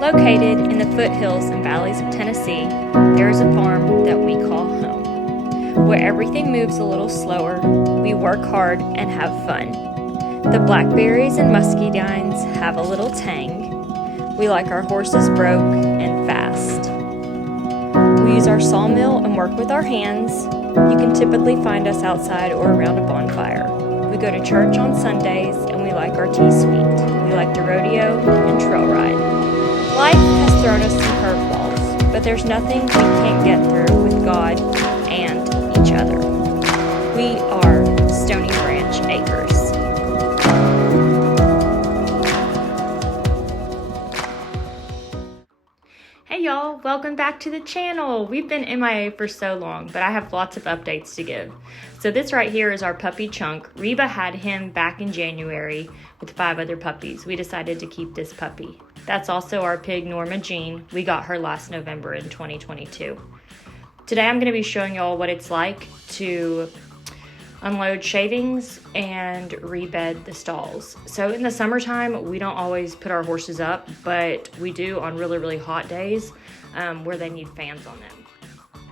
Located in the foothills and valleys of Tennessee, there is a farm that we call home, where everything moves a little slower, we work hard and have fun. The blackberries and muscadines have a little tang. We like our horses broke and fast. We use our sawmill and work with our hands. You can typically find us outside or around a bonfire. We go to church on Sundays and we like our tea sweet. We like to rodeo and trail ride. Life has thrown us some curveballs, but there's nothing we can't get through with God and each other. We are Stony Branch Acres. Hey y'all, welcome back to the channel. We've been MIA for so long, but I have lots of updates to give. So this right here is our puppy Chunk. Reba had him back in January with 5 other puppies. We decided to keep this puppy. That's also our pig Norma Jean. We got her last November in 2022. Today I'm going to be showing y'all what it's like to unload shavings and rebed the stalls. So in the summertime, we don't always put our horses up, but we do on really, really hot days where they need fans on them.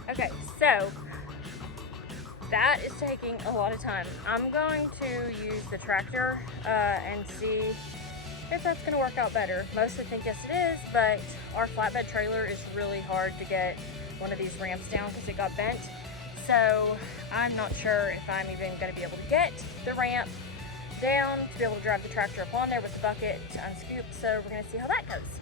Okay, so that is taking a lot of time. I'm going to use the tractor and see if that's gonna work out better. Mostly think yes it is, but our flatbed trailer is really hard to get one of these ramps down because it got bent. So I'm not sure if I'm even gonna be able to get the ramp down to be able to drive the tractor up on there with the bucket to unscoop. So we're gonna see how that goes.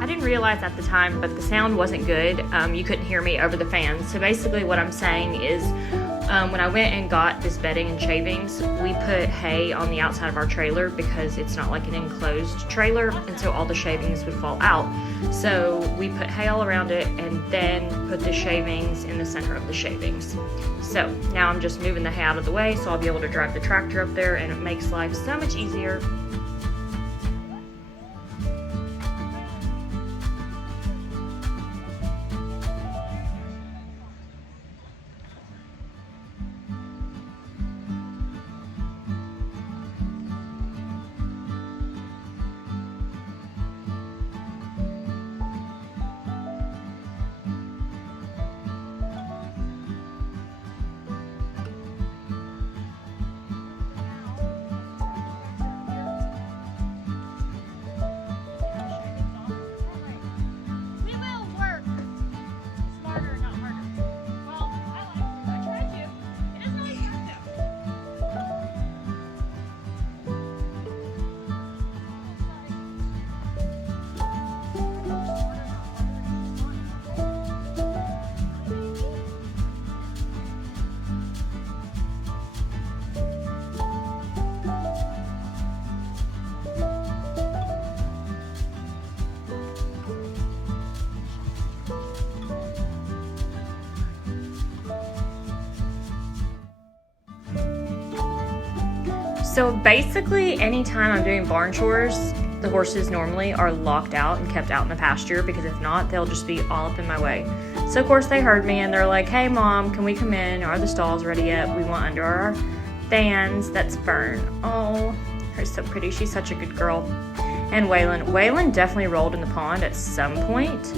I didn't realize at the time, but the sound wasn't good. You couldn't hear me over the fans. So basically what I'm saying is when I went and got this bedding and shavings, we put hay on the outside of our trailer because it's not like an enclosed trailer, and so all the shavings would fall out. So we put hay all around it and then put the shavings in the center of the shavings. So now I'm just moving the hay out of the way so I'll be able to drive the tractor up there, and it makes life so much easier. So basically, anytime I'm doing barn chores, the horses normally are locked out and kept out in the pasture, because if not, they'll just be all up in my way. So of course they heard me and they're like, "Hey Mom, can we come in? Are the stalls ready yet? We want under our fans." That's Fern. Oh, her so pretty. She's such a good girl. and Waylon. Waylon definitely rolled in the pond at some point.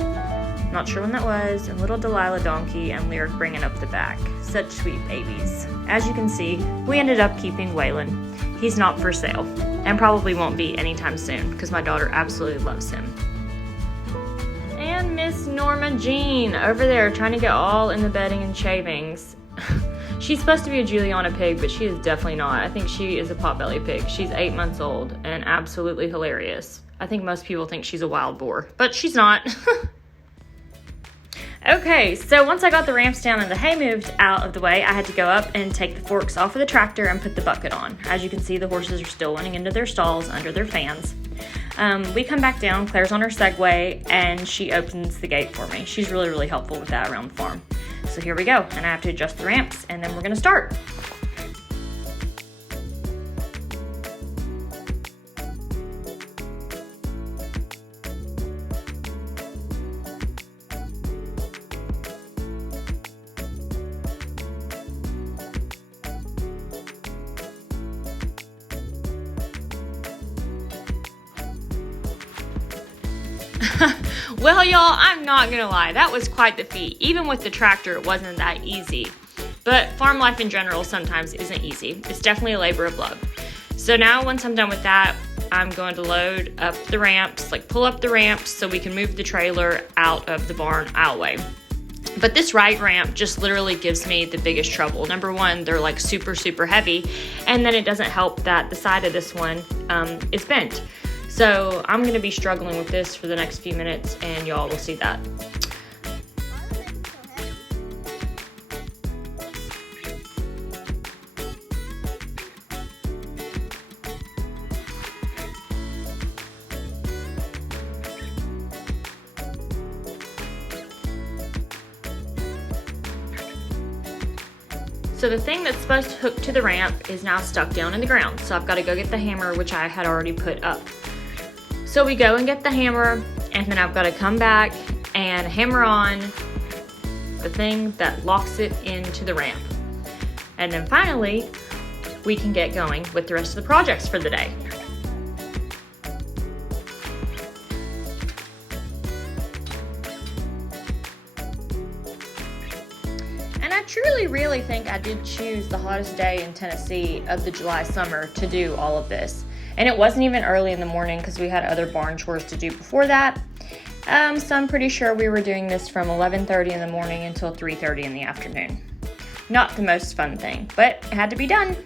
Not sure when that was. And little Delilah Donkey and Lyric bringing up the back. Such sweet babies. As you can see, we ended up keeping Waylon. He's not for sale and probably won't be anytime soon because my daughter absolutely loves him. And Miss Norma Jean over there trying to get all in the bedding and shavings. She's supposed to be a Juliana pig, but she is definitely not. I think she is a potbelly pig. She's 8 months old and absolutely hilarious. I think most people think she's a wild boar, but she's not. Okay, so once I got the ramps down and the hay moved out of the way, I had to go up and take the forks off of the tractor and put the bucket on. As you can see, the horses are still running into their stalls under their fans. We come back down, Claire's on her Segway, and she opens the gate for me. She's really, really helpful with that around the farm. So here we go, and I have to adjust the ramps, and then we're gonna start. Well, y'all, I'm not gonna lie, that was quite the feat. Even with the tractor, it wasn't that easy. But farm life in general sometimes isn't easy. It's definitely a labor of love. So now once I'm done with that, I'm going to load up the ramps, like pull up the ramps so we can move the trailer out of the barn aisleway. But this right ramp just literally gives me the biggest trouble. Number one, they're like super, super heavy. And then it doesn't help that the side of this one is bent. So I'm gonna be struggling with this for the next few minutes and y'all will see that. So the thing that's supposed to hook to the ramp is now stuck down in the ground. So I've got to go get the hammer, which I had already put up. So we go and get the hammer, and then I've got to come back and hammer on the thing that locks it into the ramp. And then finally, we can get going with the rest of the projects for the day. And I truly, really think I did choose the hottest day in Tennessee of the July summer to do all of this. And it wasn't even early in the morning because we had other barn chores to do before that. So I'm pretty sure we were doing this from 11:30 in the morning until 3:30 in the afternoon. Not the most fun thing, but it had to be done.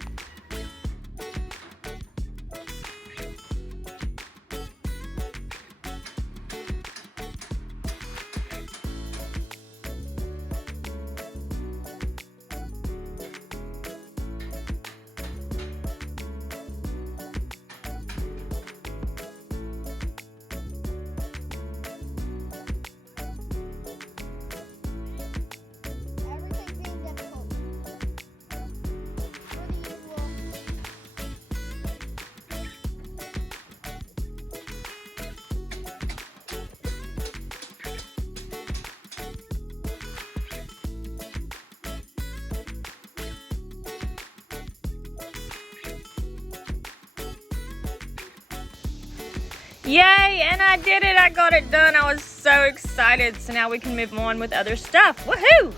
Yay, and I did it. I got it done. I was so excited. So now we can move on with other stuff. Woohoo!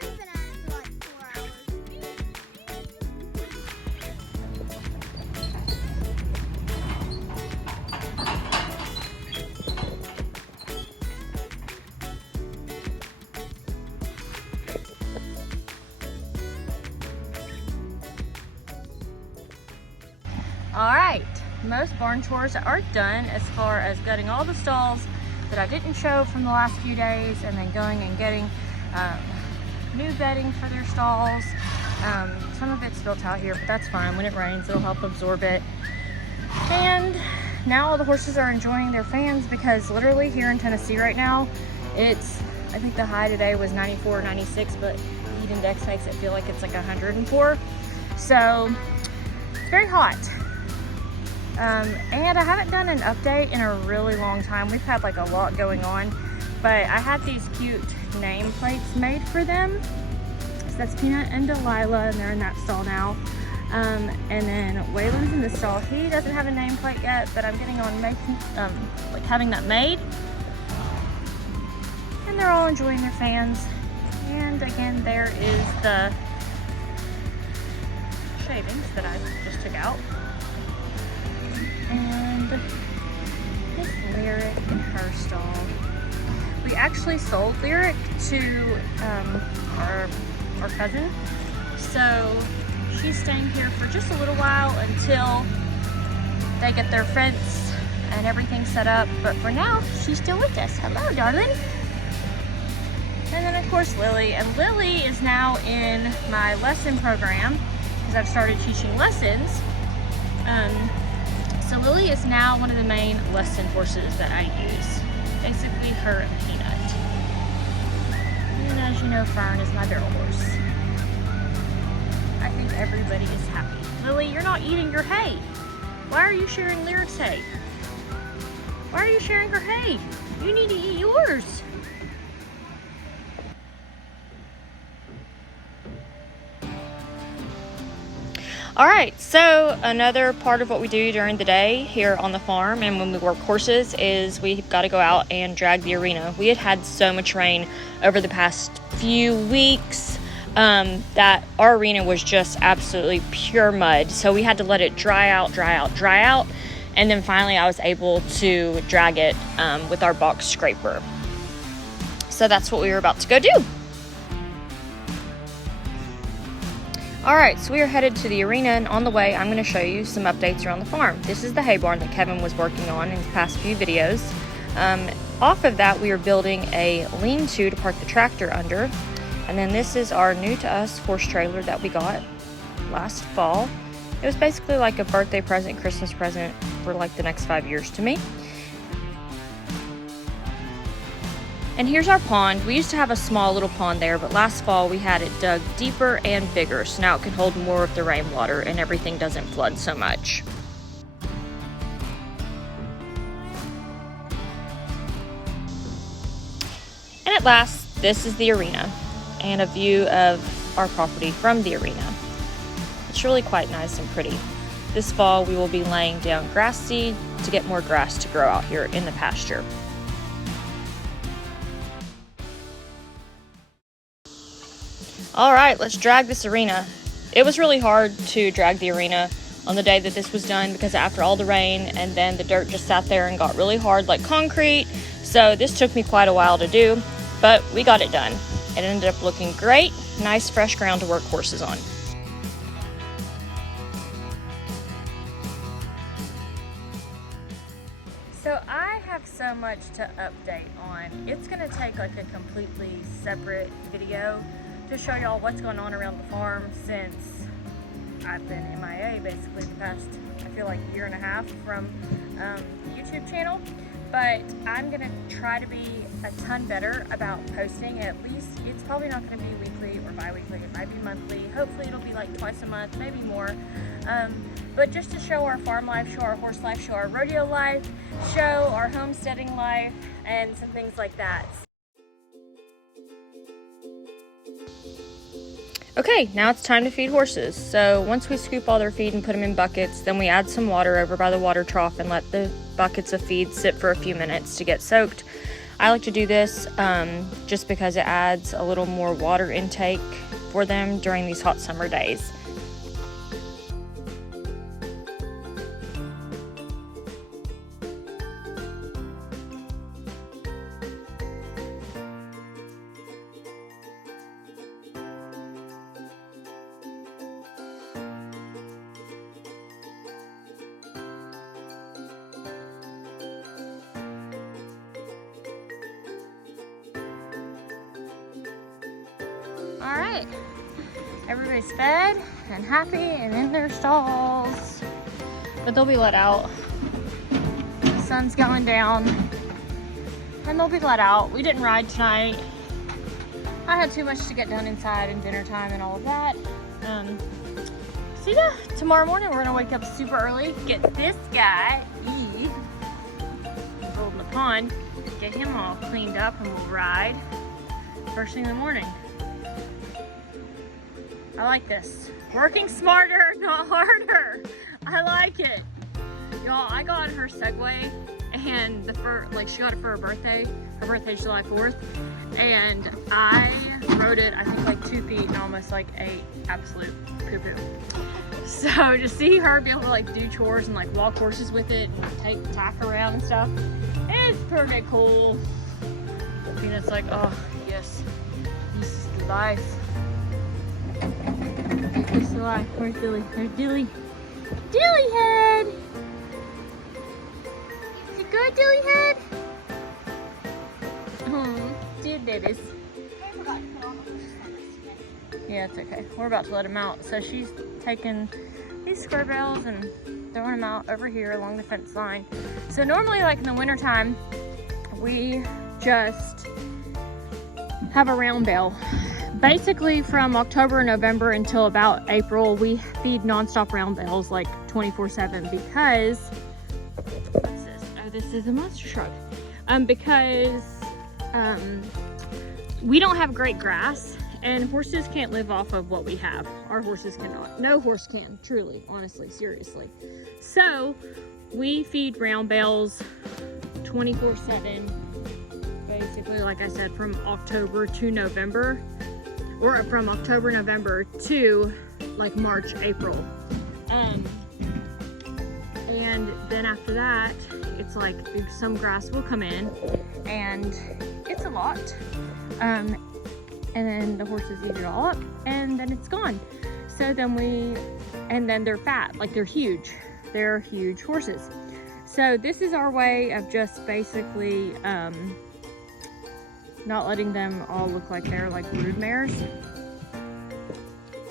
We've been at it for like 4 hours. All right, most barn chores are done as far as gutting all the stalls that I didn't show from the last few days, and then going and getting new bedding for their stalls. Some of it's built out here, but that's fine. When it rains, it'll help absorb it. And now all the horses are enjoying their fans because literally here in Tennessee right now, I think the high today was 94, 96, but heat index makes it feel like it's like 104. So it's very hot. And I haven't done an update in a really long time. We've had like a lot going on, but I had these cute nameplates made for them. So that's Peanut and Delilah, and they're in that stall now. And then Waylon's in the stall. He doesn't have a name quite yet, but I'm getting on making, like having that made. And they're all enjoying their fans. And again, there is the shavings that I just took out. And this Lyric in her stall. We actually sold Lyric to our cousin. So she's staying here for just a little while until they get their fence and everything set up. But for now, she's still with us. Hello, darling. And then of course Lily. And Lily is now in my lesson program because I've started teaching lessons. So Lily is now one of the main lesson horses that I use. Basically her and Peanut. And as you know, Fern is my barrel horse. I think everybody is happy. Lily, you're not eating your hay. Why are you sharing Lyric's hay? Why are you sharing her hay? You need to eat yours. All right, so another part of what we do during the day here on the farm and when we work horses is we've got to go out and drag the arena. We had so much rain over the past few weeks that our arena was just absolutely pure mud. So we had to let it dry out. And then finally I was able to drag it with our box scraper. So that's what we were about to go do. All right, so we are headed to the arena, and on the way, I'm gonna show you some updates around the farm. This is the hay barn that Kevin was working on in the past few videos. Off of that, we are building a lean-to to park the tractor under. And then this is our new to us horse trailer that we got last fall. It was basically like a birthday present, Christmas present for like the next 5 years to me. And here's our pond. We used to have a small little pond there, but last fall we had it dug deeper and bigger, so now it can hold more of the rainwater and everything doesn't flood so much. And at last, this is the arena and a view of our property from the arena. It's really quite nice and pretty. This fall we will be laying down grass seed to get more grass to grow out here in the pasture. All right, let's drag this arena. It was really hard to drag the arena on the day that this was done because after all the rain and then the dirt just sat there and got really hard like concrete. So this took me quite a while to do, but we got it done. It ended up looking great, nice fresh ground to work horses on. So I have so much to update on. It's gonna take like a completely separate video to show y'all what's going on around the farm since I've been MIA basically the past, I feel like, year and a half from the YouTube channel. But I'm gonna try to be a ton better about posting. At least it's probably not gonna be weekly or bi-weekly. It might be monthly. Hopefully it'll be like twice a month, maybe more. But just to show our farm life, show our horse life, show our rodeo life, show our homesteading life, and some things like that. Okay, now it's time to feed horses. So once we scoop all their feed and put them in buckets, then we add some water over by the water trough and let the buckets of feed sit for a few minutes to get soaked. I like to do this just because it adds a little more water intake for them during these hot summer days. All right, everybody's fed and happy and in their stalls, but they'll be let out. The sun's going down and they'll be let out. We didn't ride tonight. I had too much to get done inside and dinner time and all of that. So yeah, tomorrow morning we're gonna wake up super early, get this guy, Eve, in the pond, get him all cleaned up, and we'll ride first thing in the morning. I like this. Working smarter, not harder. I like it. Y'all, I got her Segway and she got it for her birthday. Her birthday's July 4th. And I rode it, I think like 2 feet and almost like ate absolute poo-poo. So to see her be able to like do chores and like walk horses with it and tack around and stuff, it's pretty cool. And it's like, oh yes, this is the life. This is the life. Where's Dilly? There's Dilly. Dilly head! Is it good, Dilly head? Dude, that is. Yeah, it's okay. We're about to let him out. So she's taking these square bales and throwing them out over here along the fence line. So normally, like in the wintertime, we just have a round bale. Basically from October, November until about April, we feed nonstop round bales like 24/7 because, what's this? Oh, this is a monster truck. Because we don't have great grass and horses can't live off of what we have. Our horses cannot. No horse can, truly, honestly, seriously. So we feed round bales 24/7, basically, like I said, from October to November, or from October, November to like March, April. And then after that, it's like some grass will come in and it's a lot. And then the horses eat it all up and then it's gone. So then and then they're fat, like they're huge. They're huge horses. So this is our way of just basically not letting them all look like they're like brood mares.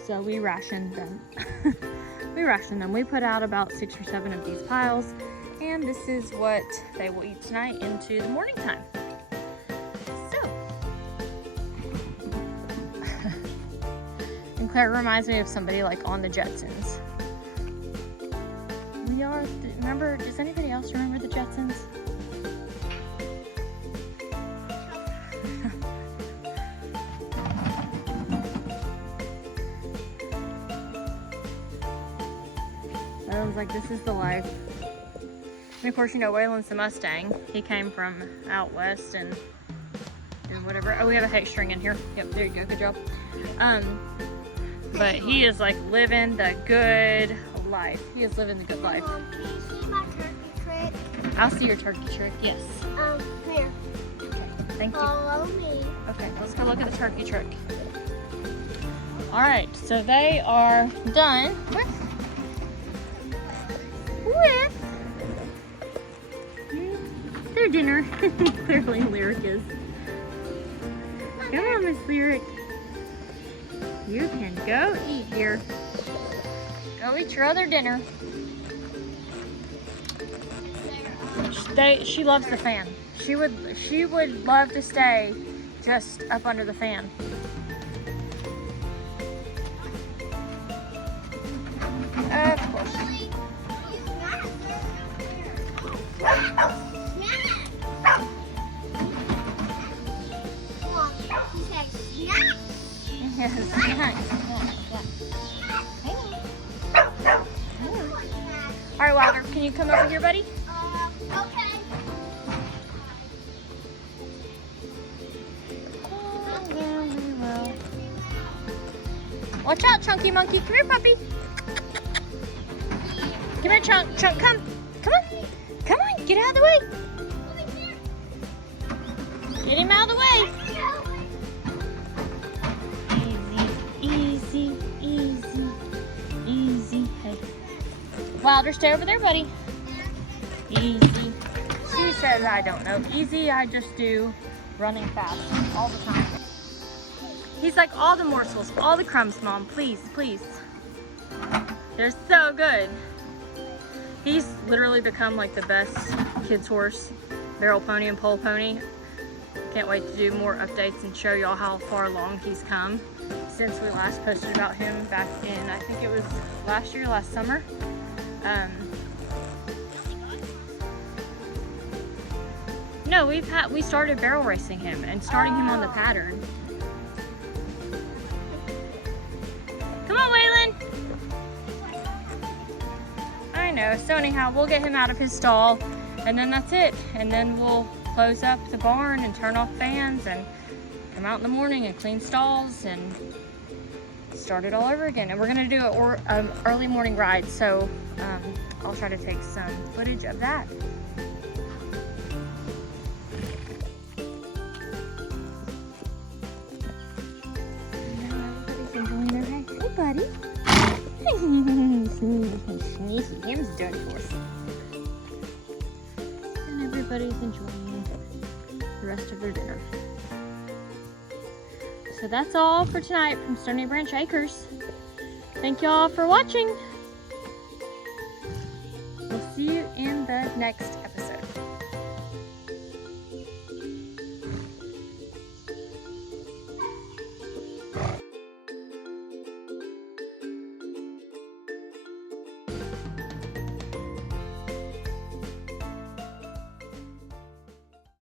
So we ration them. We put out about 6 or 7 of these piles, and this is what they will eat tonight into the morning time. So, and Claire reminds me of somebody like on the Jetsons. Remember, does anybody else remember the Jetsons? I was like, this is the life. And of course, you know, Waylon's the Mustang. He came from out west and whatever. Oh, we have a hay string in here. Yep, there you go, good job. But he is like living the good life. He is living the good life. Can you see my turkey trick? I'll see your turkey trick, yes. Here. Okay, thank you. Follow me. Okay, let's go look at the turkey trick. All right, so they are done with their dinner. Clearly Lyric is. Come on, Miss Lyric. You can go eat here. Go eat your other dinner. She loves the fan. She would love to stay just up under the fan. Of course. Yes, nice. All right, Wilder, can you come over here, buddy? Okay. Oh, yeah, we will. Watch out, Chunky Monkey. Come here, puppy. Come here, Chunk. Chunk, come. Come on. Come on, get out of the way. Get him out of the way. Easy, easy, easy. Hey. Wilder, stay over there, buddy. Easy. She says I don't know. Easy, I just do running fast all the time. He's like, all the morsels, all the crumbs, Mom, please, please. They're so good. He's literally become like the best kids horse, barrel pony and pole pony. Can't wait to do more updates and show y'all how far along he's come since we last posted about him back in, I think it was last summer. No, we started barrel racing him and starting him on the pattern. Come on, Waylon. I know. So anyhow, we'll get him out of his stall, and then that's it. And then we'll close up the barn and turn off fans and come out in the morning and clean stalls and start it all over again. And we're gonna do an early morning ride, so I'll try to take some footage of that. Everybody's enjoying their hay. Hey, buddy. Sneaky, him's dirty horse. And everybody's enjoying the rest of their dinner. So that's all for tonight from Stony Branch Acres. Thank y'all for watching. We'll see you in the next episode.